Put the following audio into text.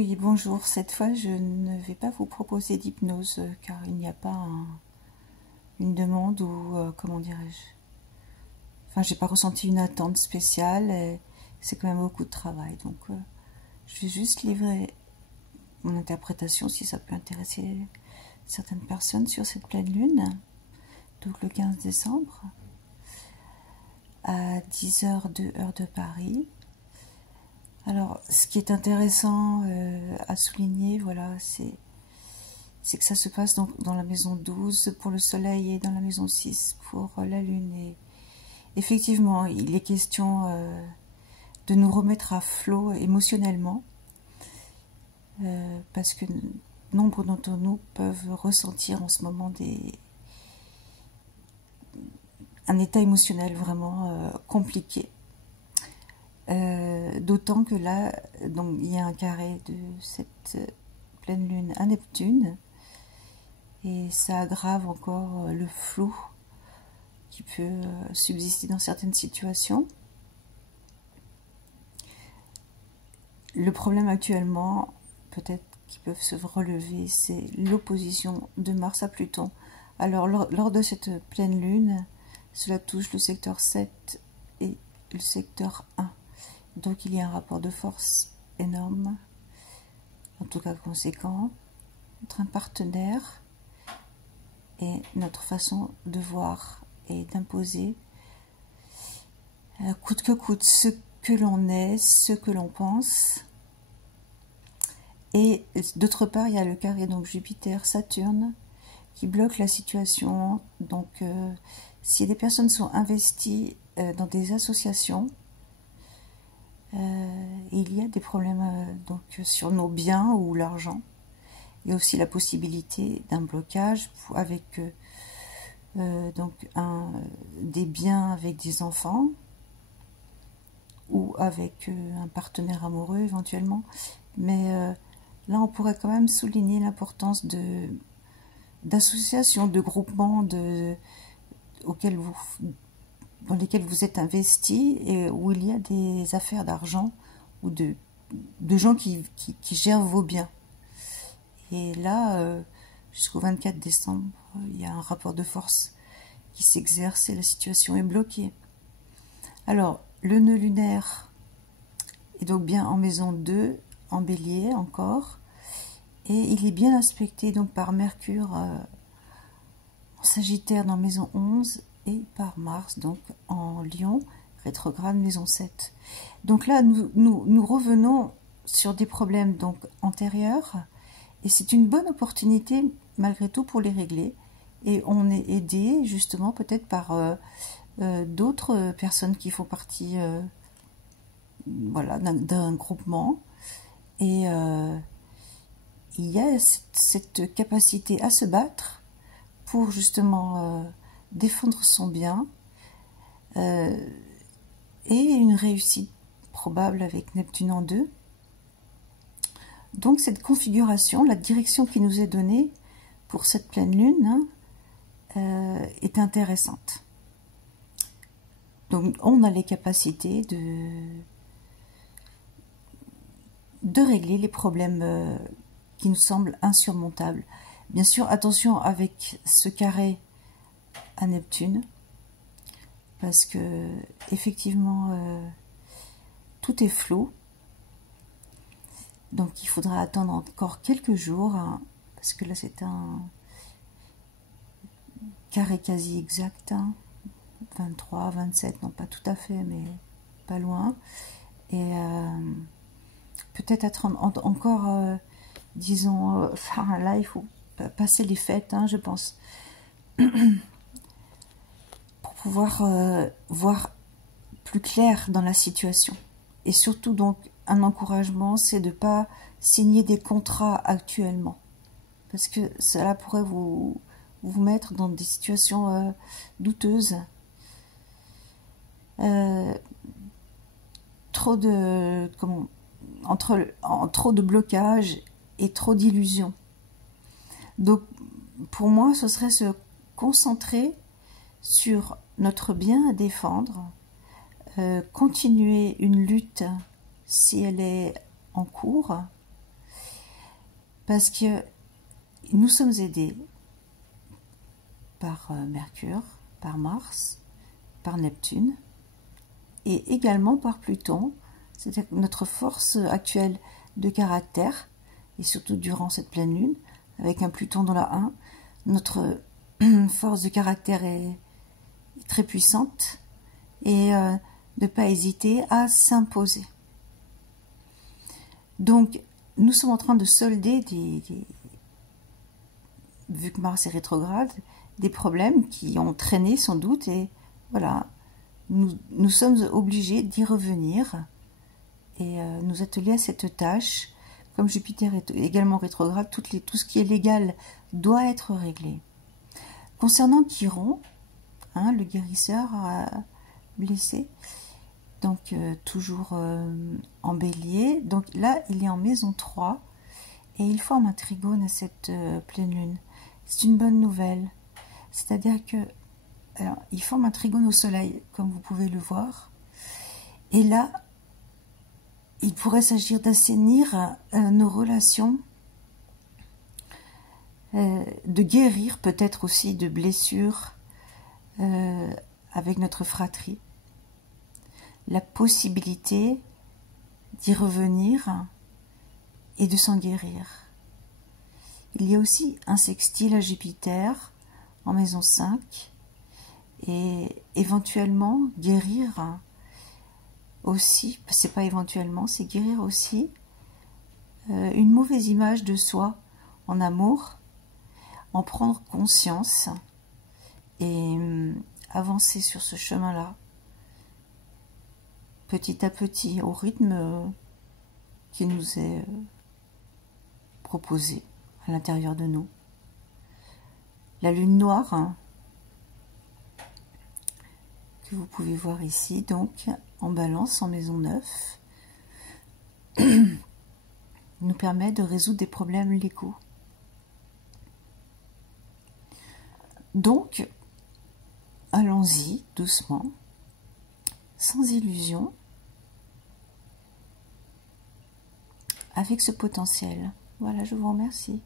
Oui, bonjour. Cette fois, je ne vais pas vous proposer d'hypnose car il n'y a pas une demande ou comment dirais-je. Enfin, j'ai pas ressenti une attente spéciale et c'est quand même beaucoup de travail. Donc, je vais juste livrer mon interprétation si ça peut intéresser certaines personnes sur cette pleine lune. Donc, le 15 décembre à 10h02 heure de Paris. Alors, ce qui est intéressant à souligner, voilà, c'est que ça se passe donc dans la maison 12 pour le soleil et dans la maison 6 pour la lune. Et effectivement, il est question de nous remettre à flot émotionnellement parce que nombre d'entre nous peuvent ressentir en ce moment un état émotionnel vraiment compliqué. D'autant que là, donc, il y a un carré de cette pleine lune à Neptune et ça aggrave encore le flou qui peut subsister dans certaines situations. Le problème actuellement, peut-être qui peuvent se relever, c'est l'opposition de Mars à Pluton. Alors, lors de cette pleine lune, cela touche le secteur 7 et le secteur 1. Donc il y a un rapport de force énorme, en tout cas conséquent, entre un partenaire et notre façon de voir et d'imposer, coûte que coûte, ce que l'on est, ce que l'on pense. Et d'autre part, il y a le carré donc Jupiter-Saturne qui bloque la situation. Donc si des personnes sont investies dans des associations, il y a des problèmes donc sur nos biens ou l'argent. Il y a aussi la possibilité d'un blocage avec donc des biens avec des enfants ou avec un partenaire amoureux éventuellement. Mais là, on pourrait quand même souligner l'importance d'associations, de groupements dans lesquels vous êtes investi et où il y a des affaires d'argent ou de gens qui gèrent vos biens. Et là, jusqu'au 24 décembre, il y a un rapport de force qui s'exerce et la situation est bloquée. Alors, le nœud lunaire est donc bien en maison 2, en bélier encore, et il est bien aspecté donc par Mercure en Sagittaire dans maison 11, et par Mars, donc en Lion, rétrograde maison 7. Donc là, nous revenons sur des problèmes donc antérieurs, et c'est une bonne opportunité malgré tout pour les régler. Et on est aidé justement peut-être par d'autres personnes qui font partie voilà, d'un groupement. Et il y a cette capacité à se battre pour justement défendre son bien et une réussite probable avec Neptune en 2. Donc cette configuration, la direction qui nous est donnée pour cette pleine lune est intéressante. Donc on a les capacités de régler les problèmes qui nous semblent insurmontables. Bien sûr, attention avec ce carré à Neptune, parce que effectivement tout est flou, donc il faudra attendre encore quelques jours, hein, parce que là c'est un carré quasi exact, hein, 23, 27, non pas tout à fait, mais pas loin, et peut-être attendre encore, disons, enfin là il faut passer les fêtes, hein, je pense, pouvoir voir plus clair dans la situation. Et surtout, donc, un encouragement, c'est de ne pas signer des contrats actuellement. Parce que cela pourrait vous mettre dans des situations douteuses. Trop de blocages et trop d'illusions. Donc, pour moi, ce serait se concentrer sur notre bien à défendre, continuer une lutte si elle est en cours, parce que nous sommes aidés par Mercure, par Mars, par Neptune, et également par Pluton, c'est-à-dire notre force actuelle de caractère, et surtout durant cette pleine lune, avec un Pluton dans la 1, notre force de caractère est très puissante, et ne pas hésiter à s'imposer. Donc, nous sommes en train de solder, vu que Mars est rétrograde, des problèmes qui ont traîné sans doute, et voilà, nous sommes obligés d'y revenir et nous atteler à cette tâche. Comme Jupiter est également rétrograde, tout ce qui est légal doit être réglé. Concernant Chiron, le guérisseur blessé, donc toujours en bélier, donc là il est en maison 3 et il forme un trigone à cette pleine lune. C'est une bonne nouvelle, c'est-à-dire que alors, il forme un trigone au soleil, comme vous pouvez le voir, et là il pourrait s'agir d'assainir nos relations, de guérir peut-être aussi de blessures avec notre fratrie, la possibilité d'y revenir et de s'en guérir. Il y a aussi un sextile à Jupiter en maison 5 et éventuellement guérir aussi, c'est pas éventuellement, c'est guérir aussi une mauvaise image de soi en amour, en prendre conscience et avancer sur ce chemin-là petit à petit au rythme qui nous est proposé à l'intérieur de nous. La lune noire que vous pouvez voir ici, donc en Balance, en maison 9, nous permet de résoudre des problèmes légaux. Donc, allons-y doucement, sans illusion, avec ce potentiel. Voilà, je vous remercie.